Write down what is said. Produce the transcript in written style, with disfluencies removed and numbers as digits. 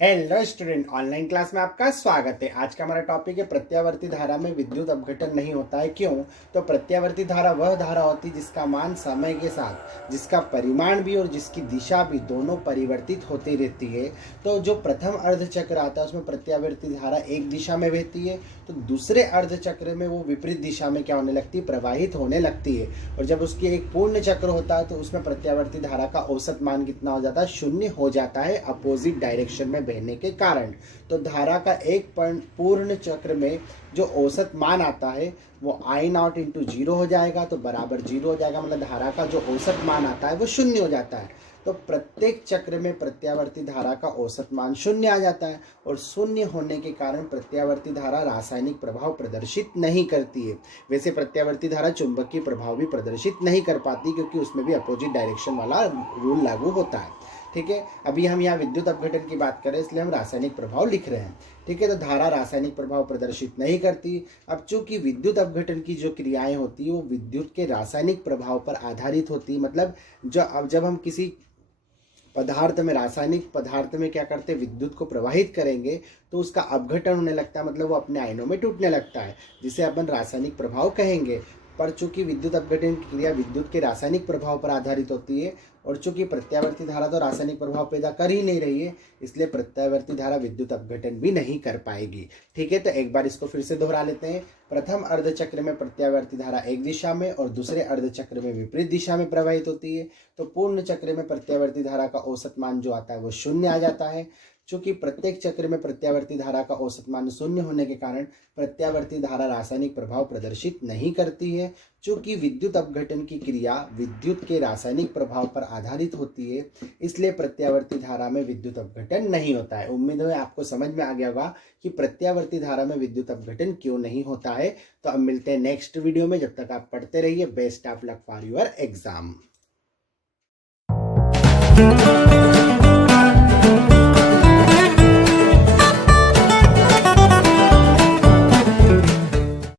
Hello student, online class में आपका स्वागत है। आज का हमारा टॉपिक है प्रत्यावर्ती धारा में विद्युत अपघटन नहीं होता है, क्यों? तो प्रत्यावर्ती धारा वह धारा होती है जिसका मान समय के साथ, जिसका परिमाण भी और जिसकी दिशा भी दोनों परिवर्तित होती रहती है। तो जो प्रथम अर्धचक्र आता है उसमें प्रत्यावर्ती धारा एक दिशा में बहती है, तो दूसरे अर्धचक्र में वो विपरीत दिशा में क्या होने लगती है, प्रवाहित होने लगती है। और जब उसकी एक पूर्ण चक्र होता है तो उसमें प्रत्यावर्ती धारा का औसत मान कितना हो जाता है, 0 हो जाता है, अपोजिट डायरेक्शन में बहने के कारण। तो धारा का एक पूर्ण चक्र में जो औसत मान आता है वो I नॉट इंटू 0 हो जाएगा, तो बराबर 0 हो जाएगा, मतलब धारा का जो औसत मान आता है वो 0 हो जाता है। तो प्रत्येक चक्र में प्रत्यावर्ती धारा का औसत मान 0 आ जाता है, और 0 होने के कारण प्रत्यावर्ती धारा रासायनिक प्रभाव प्रदर्शित नहीं करती है। वैसे प्रत्यावर्ती धारा चुंबकीय प्रभाव भी प्रदर्शित नहीं कर पाती, क्योंकि उसमें भी अपोजिट डायरेक्शन वाला रूल लागू होता है। ठीक है, अभी हम यहाँ विद्युत अपघटन की बात करें इसलिए हम रासायनिक प्रभाव लिख रहे हैं। ठीक है, तो धारा रासायनिक प्रभाव प्रदर्शित नहीं करती। अब चूंकि विद्युत अपघटन की जो क्रियाएं होती है वो विद्युत के रासायनिक प्रभाव पर आधारित होती है। मतलब जब हम किसी पदार्थ में, रासायनिक पदार्थ में क्या करते हैं, विद्युत को प्रवाहित करेंगे तो उसका अपघटन होने लगता है, मतलब वो अपने आयनों में टूटने लगता है, जिसे अपन रासायनिक प्रभाव कहेंगे। पर चूंकि विद्युत अपघटन की क्रिया विद्युत के रासायनिक प्रभाव पर आधारित होती है, और चूंकि प्रत्यावर्ती धारा तो रासायनिक प्रभाव पैदा कर ही नहीं रही है, इसलिए प्रत्यावर्ती धारा विद्युत अपघटन भी नहीं कर पाएगी। ठीक है, तो एक बार इसको फिर से दोहरा लेते हैं। प्रथम अर्धचक्र में प्रत्यावर्ती धारा एक दिशा में और दूसरे अर्धचक्र में विपरीत दिशा में प्रवाहित होती है। तो पूर्ण चक्र में प्रत्यावर्ती धारा का औसत मान जो आता है वो 0 आ जाता है। चूंकि प्रत्येक चक्र में प्रत्यावर्ती धारा का औसत मान 0 होने के कारण प्रत्यावर्ती धारा रासायनिक प्रभाव प्रदर्शित नहीं करती है। चूंकि विद्युत अपघटन की क्रिया विद्युत के रासायनिक प्रभाव पर आधारित होती है, इसलिए प्रत्यावर्ती धारा में विद्युत अपघटन नहीं होता है। उम्मीद है आपको समझ में आ गया होगा कि प्रत्यावर्ती धारा में विद्युत अपघटन क्यों नहीं होता है। तो अब मिलते हैं नेक्स्ट वीडियो में, जब तक आप पढ़ते रहिए। Best of luck for your exam.